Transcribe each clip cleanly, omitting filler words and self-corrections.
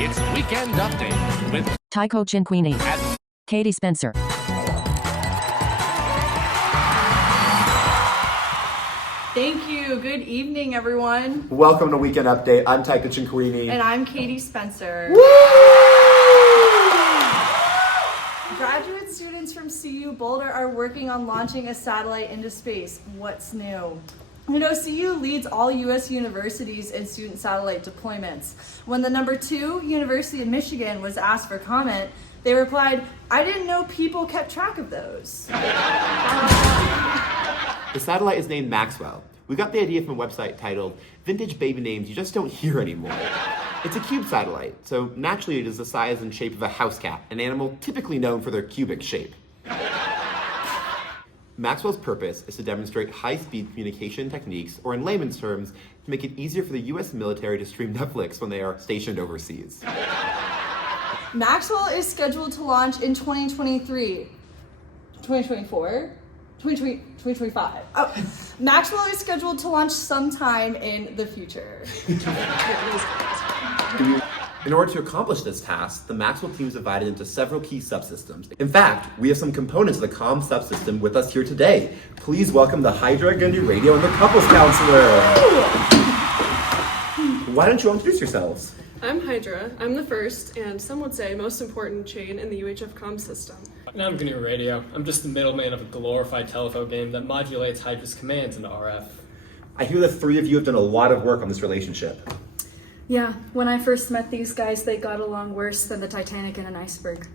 It's Weekend Update with Tycho Cinquini, and Katie Spencer. Thank you. Good evening, everyone. Welcome to Weekend Update. I'm Tycho Cinquini. And I'm Katie Spencer. Woo! Graduate students from CU Boulder are working on launching a satellite into space. What's new? You know, CU leads all U.S. universities in student satellite deployments. When the number 2 University of Michigan was asked for comment, they replied, "I didn't know people kept track of those." The satellite is named MAXWELL. We got the idea from a website titled Vintage Baby Names You Just Don't Hear Anymore. It's a cube satellite, so naturally it is the size and shape of a house cat, an animal typically known for their cubic shape. MAXWELL's purpose is to demonstrate high-speed communication techniques, or in layman's terms, to make it easier for the US military to stream Netflix when they are stationed overseas. MAXWELL is scheduled to launch in 2023. 2024? 2025. Oh, MAXWELL is scheduled to launch sometime in the future. In order to accomplish this task, the MAXWELL team is divided into several key subsystems. In fact, we have some components of the comm subsystem with us here today. Please welcome the Hydra Gundy Radio and the Couples Counselor. Why don't you introduce yourselves? I'm Hydra. I'm the first, and some would say most important chain in the UHF comm system. And I'm GNU Radio. I'm just the middleman of a glorified telephone game that modulates Hydra's commands into RF. I hear the three of you have done a lot of work on this relationship. Yeah, when I first met these guys, they got along worse than the Titanic and an iceberg.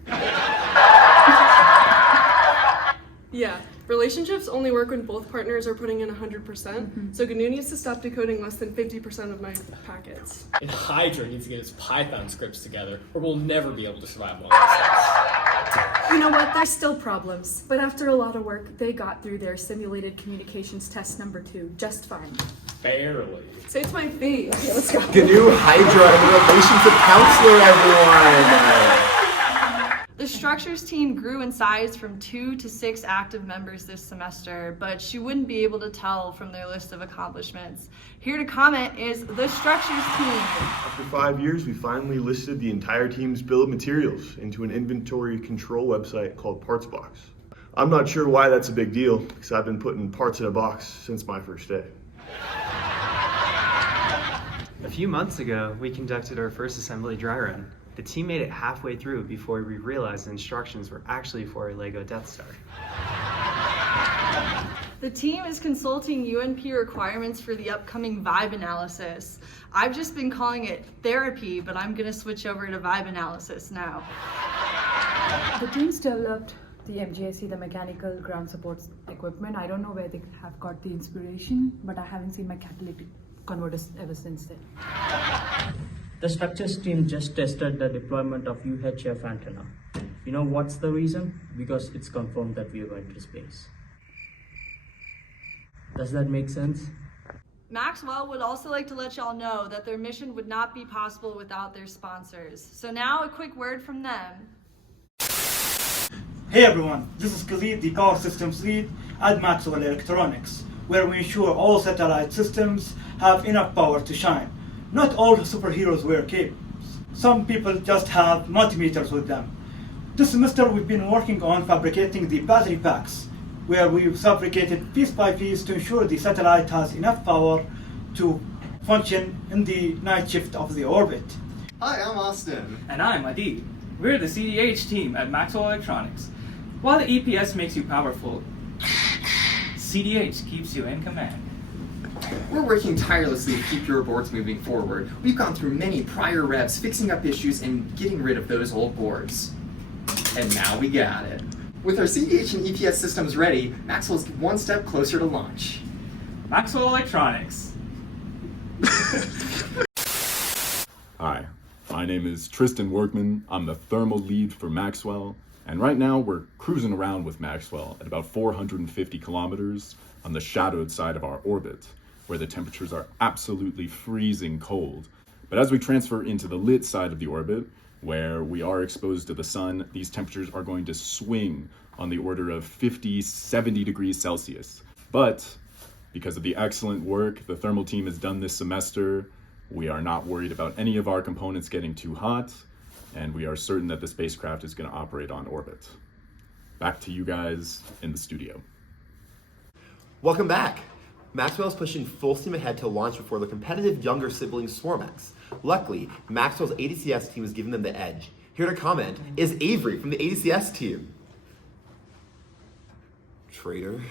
Yeah, relationships only work when both partners are putting in 100%, so GNU needs to stop decoding less than 50% of my packets. And Hydra needs to get its Python scripts together, or we'll never be able to survive long distance. You know what? There's still problems, but after a lot of work, they got through their simulated communications test number 2 just fine. Barely. Say it to my face. Okay, let's go. GNU Hydra and the Relationship Counselor, everyone! The structures team grew in size from 2 to 6 active members this semester, but she wouldn't be able to tell from their list of accomplishments. Here to comment is the structures team. After 5 years, we finally listed the entire team's bill of materials into an inventory control website called PartsBox. I'm not sure why that's a big deal, because I've been putting parts in a box since my first day. A few months ago, we conducted our first assembly dry run. The team made it halfway through before we realized the instructions were actually for a Lego Death Star. The team is consulting UNP requirements for the upcoming vibe analysis. I've just been calling it therapy, but I'm gonna switch over to vibe analysis now. The teams developed the MGIC, the mechanical ground support equipment. I don't know where they have got the inspiration, but I haven't seen my catalytic converters ever since then. The structures team just tested the deployment of UHF antenna. You know what's the reason? Because it's confirmed that we are going to space. Does that make sense? MAXWELL would also like to let y'all know that their mission would not be possible without their sponsors. So now a quick word from them. Hey everyone, this is Khalid, the Power Systems Lead at MAXWELL Electronics, where we ensure all satellite systems have enough power to shine. Not all superheroes wear capes. Some people just have multimeters with them. This semester we've been working on fabricating the battery packs, where we've fabricated piece by piece to ensure the satellite has enough power to function in the night shift of the orbit. Hi, I'm Austin. And I'm Adib. We're the CDH team at MAXWELL Electronics. While the EPS makes you powerful, CDH keeps you in command. We're working tirelessly to keep your boards moving forward. We've gone through many prior revs, fixing up issues and getting rid of those old boards. And now we got it. With our CDH and EPS systems ready, MAXWELL's one step closer to launch. MAXWELL Electronics. Hi, my name is Tristan Workman. I'm the thermal lead for MAXWELL. And right now we're cruising around with MAXWELL at about 450 kilometers on the shadowed side of our orbit, where the temperatures are absolutely freezing cold. But as we transfer into the lit side of the orbit, where we are exposed to the sun, these temperatures are going to swing on the order of 50, 70 degrees Celsius. But because of the excellent work the thermal team has done this semester, We are not worried about any of our components getting too hot, and we are certain that the spacecraft is going to operate on orbit. Back to you guys in the studio. Welcome back. Maxwell is pushing full steam ahead to launch before the competitive younger sibling Swarmex. Luckily, Maxwell's ADCS team has given them the edge. Here to comment is Avery from the ADCS team. Traitor.